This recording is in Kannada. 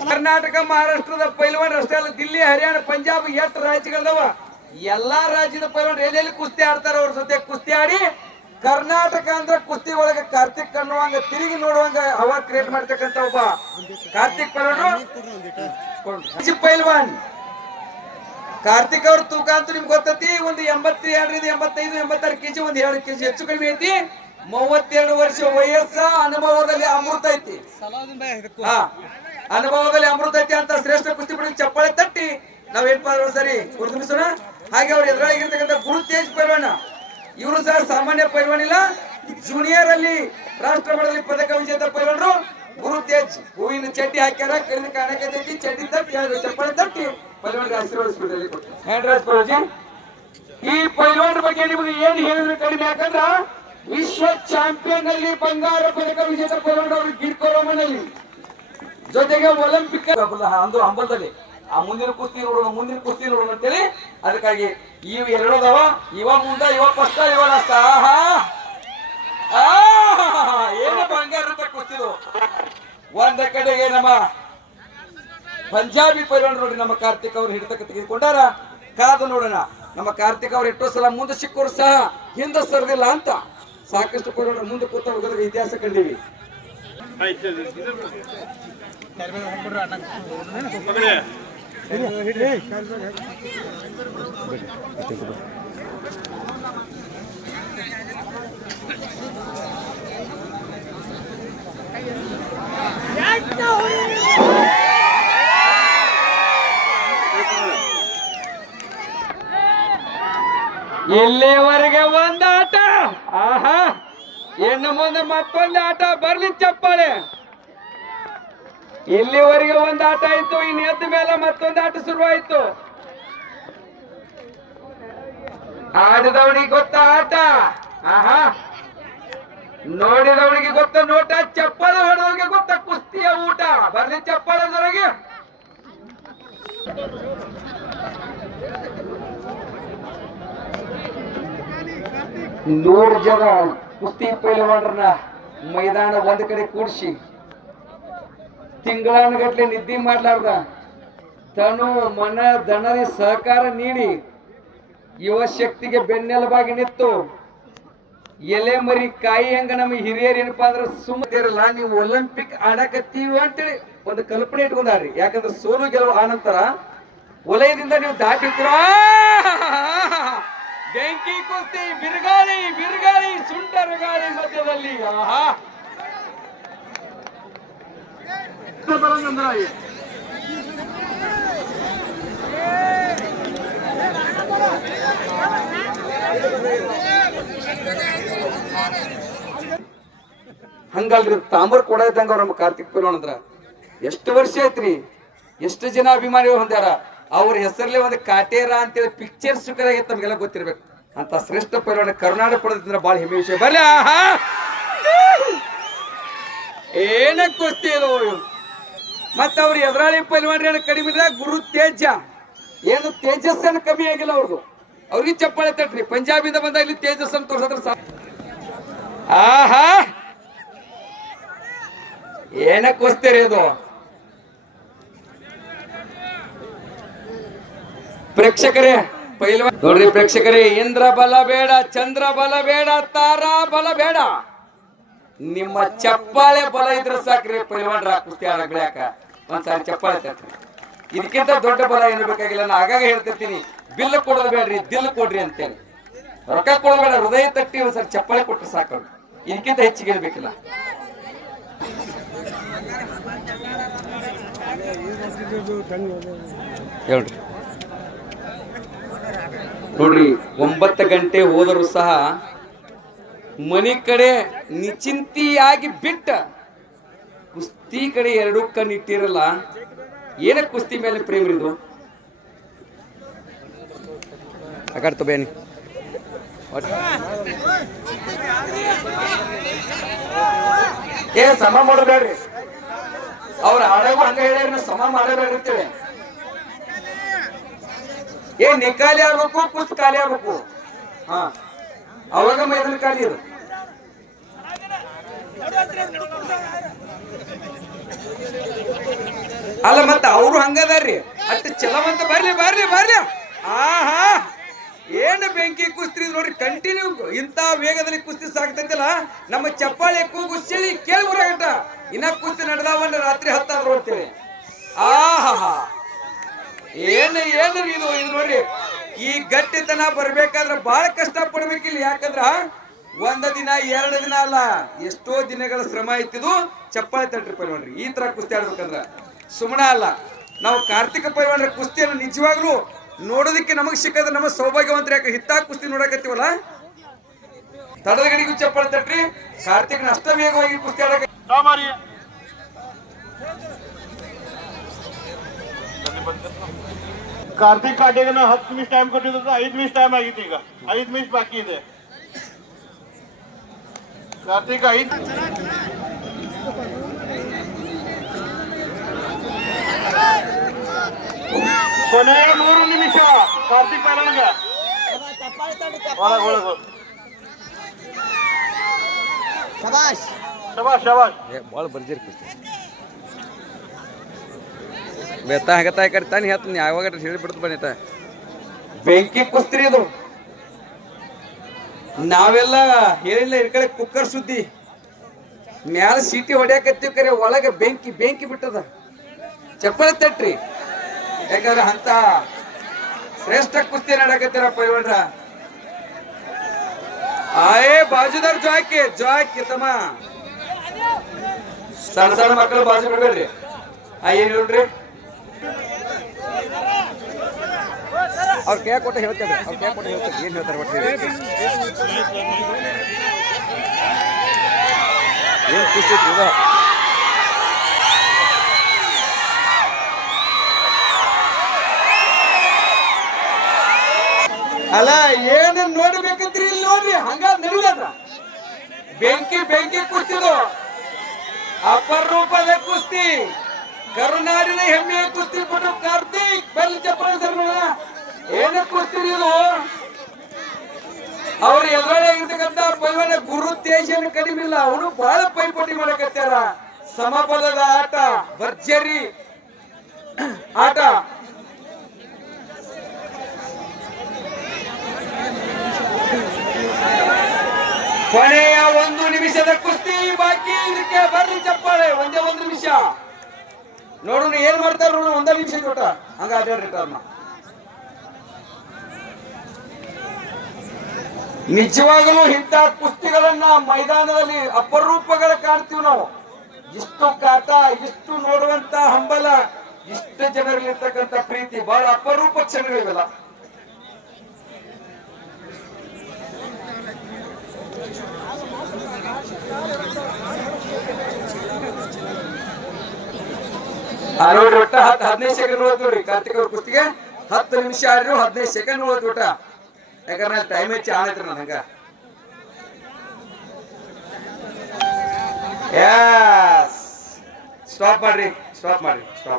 ಕರ್ನಾಟಕ ಮಹಾರಾಷ್ಟ್ರದ ಪೈಲ್ವಾನ್ ಅಷ್ಟೇ ಅಲ್ಲ ದಿಲ್ಲಿ ಹರಿಯಾಣ ಪಂಜಾಬ್ ಎಷ್ಟು ರಾಜ್ಯಗಳದವ? ಎಲ್ಲಾ ರಾಜ್ಯದ ಪೈಲ್ವಾನ್ ಎಲ್ಲೆಲ್ಲಿ ಕುಸ್ತಿ ಆಡ್ತಾರ ಅವ್ರ ಜೊತೆ ಕುಸ್ತಿ ಆಡಿ ಕರ್ನಾಟಕ ಅಂದ್ರೆ ಕುಸ್ತಿ ಒಳಗೆ ಕಾರ್ತಿಕ್ ಕಣ್ಣುವಂಗ ತಿರುಗಿ ನೋಡುವಂಗ ಹವಾ ಕ್ರಿಯೇಟ್ ಮಾಡ್ತಕ್ಕಂತ ಒಬ್ಬ ಕಾರ್ತಿಕ್ ಪೈಲ್ವಾನ್. ಪೈಲ್ವಾನ್. ಕಾರ್ತಿಕ್ ಅವ್ರ ತೂಕ ಅಂತ ನಿಮ್ಗೆ ಗೊತ್ತೈತಿ, ಒಂದು ಎಂಬತ್ತೆರಡರಿಂದ ಎಂಬತ್ತೈದು, ಎಂಬತ್ತಾರು ಕೆಜಿ, ಒಂದು ಎರಡು ಕೆಜಿ ಹೆಚ್ಚು ಕಡಿಮೆ ಐತಿ. ಮೂವತ್ತೆರಡು ವರ್ಷ ವಯಸ್ಸ ಅನುಭವದಲ್ಲಿ ಅಮೃತ ಐತಿ. ಅನುಭವದಲ್ಲಿ ಅಮೃತ ಐತಿ ಅಂತ ಶ್ರೇಷ್ಠ ಕುಸ್ತಿ ಬಿಡಿ ಚಪ್ಪಾಳೆ ತಟ್ಟಿ ನಾವ್ ಏನ್ ಸರಿ ಗುರುತಿಸೋಣ ಹಾಗೆ ಅವ್ರ ಎದುರಾಗಿರ್ತಕ್ಕಂಥ ಗುರು ತೇಜ್ ಪೈಲ್ವಾನ. ಇವರು ಸಹ ಸಾಮಾನ್ಯ ಪೈಲ್ವಾನ್ ಇಲ್ಲ ಜೂನಿಯರ್ ಅಲ್ಲಿ ರಾಷ್ಟ್ರ ಮಟ್ಟದಲ್ಲಿ ಪದಕ ವಿಜೇತ ಪೈಲ್ವಾನರು. ಗುರು ತೇಜ್ ಹೂವಿನ ಚಡ್ಡಿ ಹಾಕ್ಯಾರ ಕರಿದ ಕಾಣಕತ್ತೈತಿ ಚಡ್ಡಿ ತಪ್ಪಿ ಚಪ್ಪಳ ತಪ್ಪಿ ತಟ್ಟಿ ರಾಜ್ ಪರೋಜಿ ಈ ಪೈಲ್ವಾನ್ ಬಗ್ಗೆ ನಿಮಗೆ ಏನ್ ಹೇಳಿದ್ರೆ ಕಡಿಮೆ ಯಾಕಂದ್ರ ವಿಶ್ವ ಚಾಂಪಿಯನ್ ಅಲ್ಲಿ ಬಂಗಾರ ಪದಕ ವಿಜೇತ ಪೈಲ್ವಾನ್ ಅವರು ಗಿಡ್ಕೋರೋಮನಲ್ಲಿ ಜೊತೆಗೆ ಒಲಿಂಪಿಕ್ ಅಂದು ಹಂಬಲದಲ್ಲಿ. ಆ ಮುಂದಿನ ಕುಸ್ತಿ ನೋಡೋಣ ಮುಂದಿನ ಕುಸ್ತಿ ನೋಡೋಣ ಅಂತೇಳಿ ಅದಕ್ಕಾಗಿ ಇವ್ ಎರಡು ಅದಾವ. ಇವ ಮುಂದ ಇವ ಪಸ್ತ ಇವ ಲಾಸ್ಟ್. ಆಹಾ! ಆಹಾ! ಏನು ಬಂಗಾರ ಅಂತ ಕುಸ್ತಿದು? ಒಂದ ಕಡೆಗೆ ನಮ್ಮ ಪಂಜಾಬಿ ಪೈಲ್ವಾನ್ ನೋಡಿ ನಮ್ಮ ಕಾರ್ತಿಕ್ ಅವ್ರು ಹಿಡಿತಕ್ಕ ತೆಗೆದುಕೊಂಡಾರ ಕಾದು ನೋಡೋಣ, ನಮ್ಮ ಕಾರ್ತಿಕ್ ಅವ್ರು ಎಷ್ಟೋ ಸಲ ಮುಂದೆ ಸಿಕ್ಕೋರು ಸಹ ಹಿಂದೆ ಸರದಿಲ್ಲ ಅಂತ. ಸಾಕಷ್ಟು ಕೊಡೋಣ ಮುಂದೆ ಕೂತ ಹೋಗೋದ್ರ ಇತಿಹಾಸ ಕಂಡೀವಿ. ಇಲ್ಲಿವರೆಗೆ ಒಂದ್ ಆಟ ಆಹಾ. ಇನ್ನು ಮುಂದೆ ಮತ್ತೊಂದು ಆಟ ಬರ್ಲಿ ಚಪ್ಪಾಳೆ. ಇಲ್ಲಿವರೆಗೆ ಒಂದ್ ಆಟ ಆಯ್ತು? ಇನ್ನು ಎದ್ದ ಮೇಲೆ ಮತ್ತೊಂದು ಆಟ ಶುರುವಾಯ್ತು. ಆಟದವನಿಗೆ ಗೊತ್ತ ಆಟ ಆಹಾ ನೋಡಿದವನಿಗೆ ಗೊತ್ತ ನೋಟ ಚಪ್ಪಾಳೆ ಹೊಡೆದವನಿಗೆ ಗೊತ್ತ ಕುಸ್ತಿಯ ಊಟ ಬರ್ಲಿ ಚಪ್ಪಾಳೆ ಅದರೊಳಗೆ ನೂರು ಜನ ಕುಸ್ತಿ ಪೈಲವಾಡ್ರನ್ನ ಮೈದಾನ ಒಂದ್ ಕಡೆ ಕೂಡಿಸಿ ತಿಂಗಳಾನುಗಟ್ಲೆ ನಿದ್ದೆ ಮಾಡ್ಲಾರ್ದ. ತನು ಮನ ದನರಿ ಸಹಕಾರ ನೀಡಿ ಯುವ ಶಕ್ತಿಗೆ ಬೆನ್ನೆಲುಬಾಗಿ ನಿಂತು ಎಲೆ ಮರಿ ಕಾಯಿ ಹಂಗ ನಮ್ಮ ಹಿರಿಯರ್ ಏನಪ್ಪಾ ಅಂದ್ರೆ ಸುಮ್ಮನಿರಲ್ಲ ನೀವು ಒಲಿಂಪಿಕ್ ಆಡಕತ್ತೀವಿ ಅಂತೇಳಿ ಒಂದು ಕಲ್ಪನೆ ಇಟ್ಕೊಂಡ್ರಿ ಯಾಕಂದ್ರೆ ಸೋಲು ಗೆಲುವು ಆನಂತರ ವಲಯದಿಂದ ನೀವು ದಾಟಿರ್ತೀರ ಬೆಂಕಿ ಕುಸ್ತಿ, ಬಿರುಗಾಳಿ ಬಿರುಗಾಳಿ ಸುಂಟರ ಗಾಳಿ ಮಧ್ಯದಲ್ಲಿ. ಆಹಾ. ಹಂಗಲ್ರಿ ತಾಮ್ರ ಕೊಡ ಇದ್ದಂಗ ಅವ್ರ ಕಾರ್ತಿಕ್ ಅಂದ್ರ. ಎಷ್ಟು ವರ್ಷ ಐತ್ರಿ ಎಷ್ಟು ಜನ ಅಭಿಮಾನಿಗಳು ಹೊಂದ್ಯಾರ? ಅವ್ರ ಹೆಸರಲ್ಲೇ ಒಂದು ಕಾಟೇರ ಅಂತೇಳಿ ಪಿಕ್ಚರ್ ಸುಖರಾಗಿ ನಮ್ಗೆಲ್ಲ ಗೊತ್ತಿರ್ಬೇಕು. ಅಂತ ಶ್ರೇಷ್ಠ ಪೈಲ್ವಾನ ಕರ್ನಾಟಕ ಪಡೆದ್ರೆ ಬಹಳ ಹೆಮ್ಮೆ ವಿಷಯ. ಬರ್ಲಿ, ಆಹಾ! ಏನ ಕುಸ್ತಿ ಇದು ಮತ್ತೆ ಅವ್ರ ಎದುರಾಳಿ ಪೈಲ್ವಾನ್ರಿ ಏನ ಕಡಿಮೆ ಇದ್ರೆ ಗುರು ತೇಜ. ಏನು ತೇಜಸ್ ಏನು ಕಮ್ಮಿ ಆಗಿಲ್ಲ ಅವ್ರದ್ದು ಅವ್ರಿಗೆ ಚಪ್ಪಾಳೆ ತಟ್ರಿ. ಪಂಜಾಬಿಂದ ಬಂದ ಇಲ್ಲಿ ತೇಜಸ್ ಅಂತ ತೋರ್ಸದ್ರ ಸಾಕು. ಆಹಾ! ಏನಕ್ಕೆ ಕುಸ್ತಿರಿ ಇದು. ಪ್ರೇಕ್ಷಕರೇ ಪೈಲ್ವ ನೋಡ್ರಿ ಪ್ರೇಕ್ಷಕರೇ, ಇಂದ್ರ ಬಲ ಬೇಡ, ಚಂದ್ರ ಬಲ ಬೇಡ, ತಾರಾ ಬಲ ಬೇಡ. ನಿಮ್ಮ ಚಪ್ಪಾಳೆ ಬಲ ಇದ್ರೆ ಸಾಕ್ರಿ ಪೈಲ್ವಾನ್ರ ಕುಸ್ತಿ ಆಡ ಬೆಳ್ಯಾಕ. ಒಂದ್ಸಾರಿ ಚಪ್ಪಾಳೆ ತರ್ತೀನಿ ಇದಕ್ಕಿಂತ ದೊಡ್ಡ ಬಲ ಏನು ಬೇಕಾಗಿಲ್ಲ, ನಾ ಆಗಾಗ ಹೇಳ್ತಿರ್ತೀನಿ. ಬಿಲ್ ಕೊಡೋದು ಬೇಡ್ರಿ, ದಿಲ್ ಕೊಡ್ರಿ ಅಂತೇಳಿ. ರೊಕ್ಕ ಕೊಡಬೇಡ ಬೇಡ, ಹೃದಯ ತಟ್ಟಿ ಒಂದ್ಸರಿ ಚಪ್ಪಾಳೆ ಕೊಟ್ಟರೆ ಸಾಕು. ಇದಕ್ಕಿಂತ ಹೆಚ್ಚಿಗೆ ಹೇಳ್ಬೇಕಿಲ್ಲ ಹೇಳ್ರಿ. ನೋಡ್ರಿ ಒಂಬತ್ತು ಗಂಟೆ ಹೋದರೂ ಸಹ ಮನೆ ಕಡೆ ನಿಚಿಂತಿಯಾಗಿ ಬಿಟ್ಟ ಕುಸ್ತಿ ಕಡೆ ಎರಡು ಕಣ್ಣಿಟ್ಟಿರಲ್ಲ ಏನಕ್ಕೆ ಏನ ಕುಸ್ತಿ ಮೇಲೆ ಪ್ರೇಮ ಇದು? ಅಗಾಡ್ತ ಬೇನಿ ಏ ಸಮ ಮಾಡಬೇಡ್ರಿ ಅವ್ರ ಆಡೋ ಹಂಗ ಹೇಳ್ಯಾರ ಸಮ ಮಾಡಬೇಡ್ರಿ ಅಂತೇಳಿ. ಏ ನಿಖಾಲಿ ಆಗ್ಬೇಕು ಕುಸ್ತ್ ಖಾಲಿ ಆಗ್ಬೇಕು. ಹಾ. ಅವಾಗ ಮೈದಾನ ಖಾಲಿ ಇರು. ಅಲ್ಲ, ಮತ್ತ ಅವರು ಹಂಗದಾರ್ರಿ ಅಟ್ ಚಲವಂತ ಬರ್ಲಿ ಬರ್ಲಿ ಬರ್ಲಿ. ಆಹಾ. ಏನು ಬೆಂಕಿ ಕುಸ್ತಿ ನೋಡ್ರಿ ಕಂಟಿನ್ಯೂ ಇಂತ ವೇಗದಲ್ಲಿ ಕುಸ್ತಿ ಸಾಕ್ತೈತಿಲ್ಲ, ನಮ್ಮ ಚಪ್ಪಾಳೆ ಕೂಗು ಸಿಳಿ ಕೇಳಿ ಇನ್ನ ಕುಸ್ತಿ ನಡೆದಾವನ್ನ ರಾತ್ರಿ ಹತ್ತಾದ್ರು ಅಂತೇಳಿ ಆಹಾ. ಏನು ಏನ್ರಿ ಇದು? ಇದು ನೋಡ್ರಿ ಈ ಗಟ್ಟಿತನ ಬರ್ಬೇಕಾದ್ರೆ ಬಹಳ ಕಷ್ಟ ಪಡ್ಬೇಕಿಲ್ಲ. ಯಾಕಂದ್ರ ಒಂದ ದಿನ, ಎರಡು ದಿನ ಅಲ್ಲ, ಎಷ್ಟೋ ದಿನಗಳ ಶ್ರಮ ಐತಿದು ಚಪ್ಪಾಳೆ ತಟ್ರಿ ನೋಡ್ರಿ ಈ ತರ ಕುಸ್ತಿ ಆಡ್ಬೇಕಂದ್ರ. ಸುಮ್ಮನ ಅಲ್ಲ, ನಾವು ಕಾರ್ತಿಕ ಪೈಲ್ವಾನ್ರ ಕುಸ್ತಿಯನ್ನು ನಿಜವಾಗ್ಲೂ ನೋಡೋದಕ್ಕೆ ನಮಗ್ ಸಿಕ್ಕದ ನಮ್ಮ ಸೌಭಾಗ್ಯವಂತರ. ಯಾಕೆ ಹಿತ್ತಾಗ ಕುಸ್ತಿ ನೋಡಕತ್ತೀವಲ್ಲ? ತಡದ ಗಡಿಗೂ ಚಪ್ಪಾಳೆ ತಟ್ರಿ, ಕಾರ್ತಿಕ್ನ ಅಷ್ಟ ವೇಗವಾಗಿ ಕುಸ್ತಿ ಆಡಕ ಕಾರ್ತಿಕ್ ಕಾಟೆಗೆ ನಾವು ಹತ್ತು ನಿಮಿಷ ಟೈಮ್ ಕೊಟ್ಟಿದ್ರೆ ಐದು ನಿಮಿಷ ಟೈಮ್ ಆಗಿತ್ತು ಈಗ ಐದು ನಿಮಿಷ ಬಾಕಿ ಇದೆ ಕಾರ್ತಿಕ್ ಐದು ಕೊನೆಯ ಮೂರು ನಿಮಿಷ ಕಾರ್ತಿಕ್ ಪೈಲನ್ಗೆ ಒಳಗೆ ಒಳಗೆ ಹೋಗ್. ಶಬಾಷ್ ಶಬಾಷ್ ಶಬಾಷ್ ಭಾಳ ಬರ್ಜರಿ ಕುಸ್ತಿ ಬೆತ್ತ ಹಗತ ಕಡೆ ತಾನೆ ಹೇಳ್ತೀನಿ ಯಾವಾಗ ಹೇಳಿ ಬಿಡ್ತು ಬನ್ನಿತ ಬೆಂಕಿ ಕುಸ್ತ್ರಿ ಅದು ನಾವೆಲ್ಲ ಹೇಳಿಲ್ಲ ಈ ಕಡೆ ಕುಕ್ಕರ್ ಸುದ್ದಿ. ಮ್ಯಾಲ ಸೀಟಿ ಹೊಡ್ಯಾಕತ್ತೀವಿ ಕರೆ, ಒಳಗೆ ಬೆಂಕಿ ಬೆಂಕಿ ಬಿಟ್ಟದ. ಚಪ್ಪಲ ತಟ್ರಿ. ಯಾಕಂದ್ರೆ ಅಂತ ಶ್ರೇಷ್ಠ ಕುಸ್ತಿ ನಡಕತ್ತೀರಪ್ಪ ಪೈಲ್ವಾನ್ರ ಆಯೇ ಬಾಜುದಾರ್ ಜಾಕಿ ಜಾಕಿ ತಮ್ಮ. ಸಣ್ಣ ಸಣ್ಣ ಮಕ್ಕಳು ಬಾಜು ಬಿಡ್ಬೇಡ್ರಿ. ಆ ಏನ್ ನೋಡ್ರಿ ಅವ್ರ ಕೈ ಕೊಟ್ಟು ಹೇಳ್ತಾರೆ ಅವ್ರು ಕೈ ಕೊಟ್ಟು ಹೇಳ್ತಾರೆ ಏನು ಹೇಳ್ತಾರೆ ಒಟ್ಟು ಏನು ಖುಷಿ ಇದು? ಅಲ್ಲ ಏನು ನೋಡ್ಬೇಕಂತ್ರಿ ಇಲ್ಲಿ ನೋಡ್ರಿ ಹಂಗ ನಿಲ್ಲದ ಬೆಂಕಿ ಬೆಂಕಿ ಕುಸ್ತಿದು. ಅಪರೂಪದ ಕುಸ್ತಿ. ಕರುನಾಡಿನ ಹೆಮ್ಮೆಯ ಕುಸ್ತಿ ಪಟು ಕಾರ್ತಿಕ್ ಬೆಲ್ ಚಪ್ಪಲ್ ಏನ ಕುಸ್ತಿ ಇದು? ಅವ್ರ ಎದುರಡೆ ಇರ್ತಕ್ಕಂತ ಪೈಲ್ವಾನ ಗುರು ತೇಜನ್ ಕಡಿಮೆ ಇಲ್ಲ. ಅವನು ಬಹಳ ಪೈಪೋಟಿ ಮಾಡಕತ್ತಾರ. ಸಮಬಲದ ಆಟ, ಭರ್ಜರಿ ಆಟ. ಕೊನೆಯ ಒಂದು ನಿಮಿಷದ ಕುಸ್ತಿ, ಬಾಕಿ ಇದಕ್ಕೆ ಬರ್ರಿ ಚಪ್ಪಾಳೆ. ಒಂದೇ ಒಂದು ನಿಮಿಷ. ನೋಡೋಣ ಏನ್ ಮಾಡ್ತಾರ ನೋಡೋಣ ಒಂದೇ ನಿಮಿಷ ಕೊಟ್ಟ ಹಂಗ ಅಡ್ಯಾಡ್ರಿ ಅವ್ರನ್ನ ನಿಜವಾಗಲೂ ಇಂಥ ಕುಸ್ತಿಗಳನ್ನ ಮೈದಾನದಲ್ಲಿ ಅಪರೂಪಗಳ ಕಾಣ್ತೀವಿ ನಾವು. ಇಷ್ಟು ಕಾಟ, ಇಷ್ಟು ನೋಡುವಂತ ಹಂಬಲ, ಇಷ್ಟು ಜನರಲ್ಲಿರ್ತಕ್ಕಂಥ ಪ್ರೀತಿ, ಬಹಳ ಅಪರೂಪ ಆ ನೋಡ್ರಿ ಒಟ್ಟ ಹತ್ತು, ಹದಿನೈದು ಸೆಕೆಂಡ್ ಉಳಿದ್ ಕಾರ್ತಿಕ ಅವ್ರ ಕುಸ್ತಿಗೆ ಹತ್ತು ನಿಮಿಷ ಆಡ್ರಿ ಹದಿನೈದು ಸೆಕೆಂಡ್ ಉಳಿದ್ ಯಾಕಂದ್ರೆ ಟೈಮ್ ಹೆಚ್ಚು ಆಳೈತ್ರಿ ನನಗ. ಸ್ಟಾಪ್ ಮಾಡ್ರಿ ಸ್ಟಾಪ್ ಮಾಡ್ರಿ ಸ್ಟಾಪ್